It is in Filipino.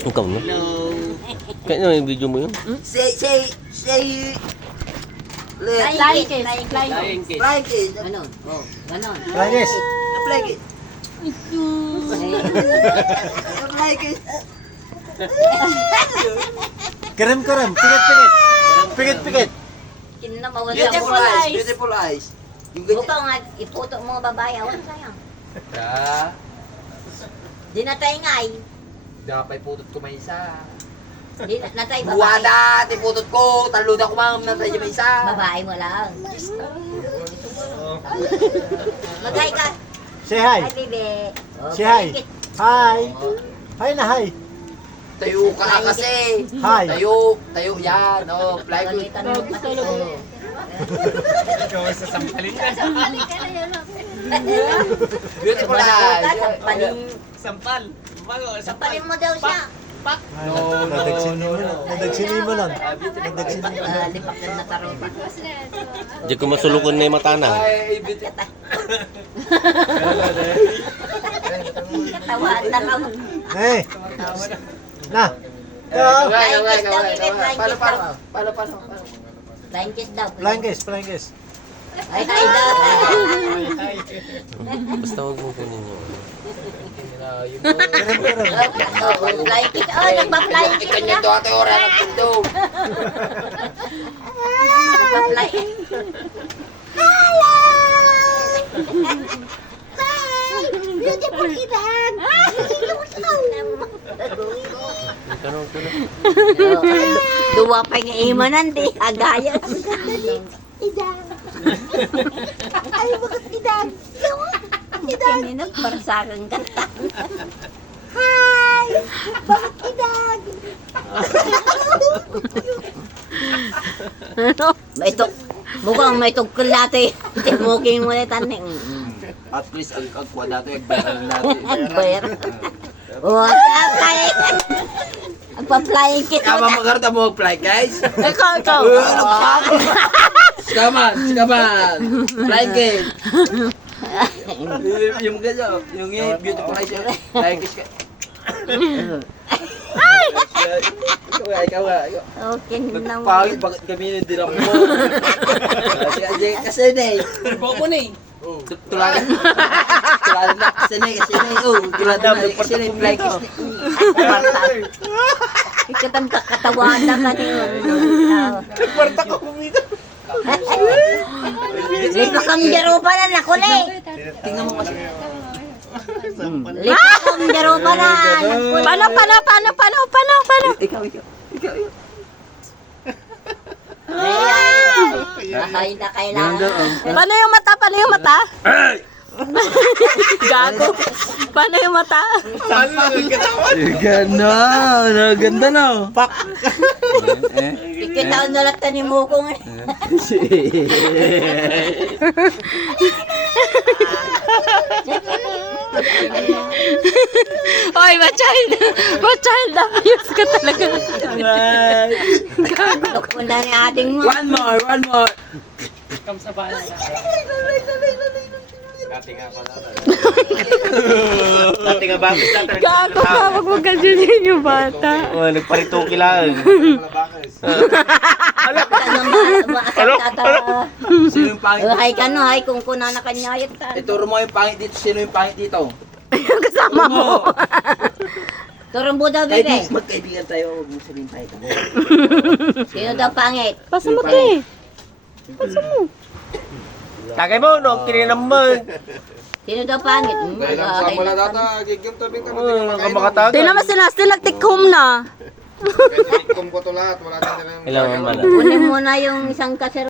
Ikaw na. Hello. Kaya na yung video mo yun. Say, Flying kiss. Flying kiss. flying kiss. Ganon. Oh, ganon. Flying kiss. Flying kiss. Flying kiss. Kerem. Pikit. Kinamawala Beautiful mo. eyes. Beautiful eyes. Yung ganyan. Bukaw nga, iputo mga babae. Awan sayang. Da. Di natay ngay. Dapat putot ko may isa. Di natay babae. Buwada, tiputot ko. Taluda ko ma'am na tayo may isa. Babae mo lang. Mag-hi ka. Say hi. Hi, baby. Oh, Say hi. flying kiss. Hi. Hi na hi. Tayo ka na kasi. Hi. Tayo yan. Oh, fly good. Pagalitan mo pati. Oh. Ikaw sa sampalin ka. Beautiful Ka, eyes. sampalin. Sampal. Sampalin mo daw siya. Nadagsinin mo nun. Lipak na nataro pa. Di ko masulukon na yung mata na. Ay, beautiful. Katawaan na ka. Eh. Na. Flying kiss daw, baby. Flying kiss daw. Paano? Flying kiss daw. Flying kiss. Ay, hi daw. Basta huwag mo kunin yun. Kerem. Oh, flying kiss. Oh, nagpa-flying kiss Ikan niya na. to ate ora ng pindo. Nagpa-flying. Beautiful ibang. Ikaw na. Duwa pa yung imanan, di. Agaya. Idang. Ay, bakit idang? Idang. Kaninag, para sa akin kanta. Hi! Bakit idang? Ano? May tok. Mukhang may tugkol natin. Timuking mo na taning. At least ang kagwa dato yung bayaran natin. Bayar. What up, flying? Agpa-flying kiss mo Kama na. magarta mo mag-fly guys. Ikaw. Ano pa? Sikaman. Flying kiss. Yung ganyan, yung beautiful eyes. Flying kiss ka. Ikaw. Okay naman. Pangit, bakit kami din ako mo? Kasi na eh. Bawa mo na eh. Tuladan na kasi na tuladan na kasi na fly kiss Ikatang kakatawaan na kanina. Kwarta ko kumita. Lito kang jaro pa na nakuli. Tingnan mo kasi. Lito kang jaro pa na nakuli. Paano? Ikaw. Ay, na kailangan. Paano yung mata? Gago. Paano yung mata? Ganda na. Pak. Ikitaon na lang ni Mukong. Oy, ma-child abuse ka talaga. Kunda ni ating mo. One more. Come sa bahay. Dati nga ba? Gago ka, wag mo ganyan yung bata. Nagparito kilaan. Sino yung pangit? Hay ka no, hay kung kuna na kanyayat ka. Ituro mo yung pangit dito. Sino yung pangit dito? Kasama mo. Turumbo daw, bebe. Magkaibigan tayo. Huwag mo sabihin pangit. Sino daw pangit? Pasa mo eh. Tagay mo, no? Kininaman. Sino daw pangit? Wala data, gigim tabi ka na Kamakataga. Di naman sinastin, nag-take-home na. Kum ko to lahat, wala din na Kailangan pala. Kunin mo na yung isang kasero.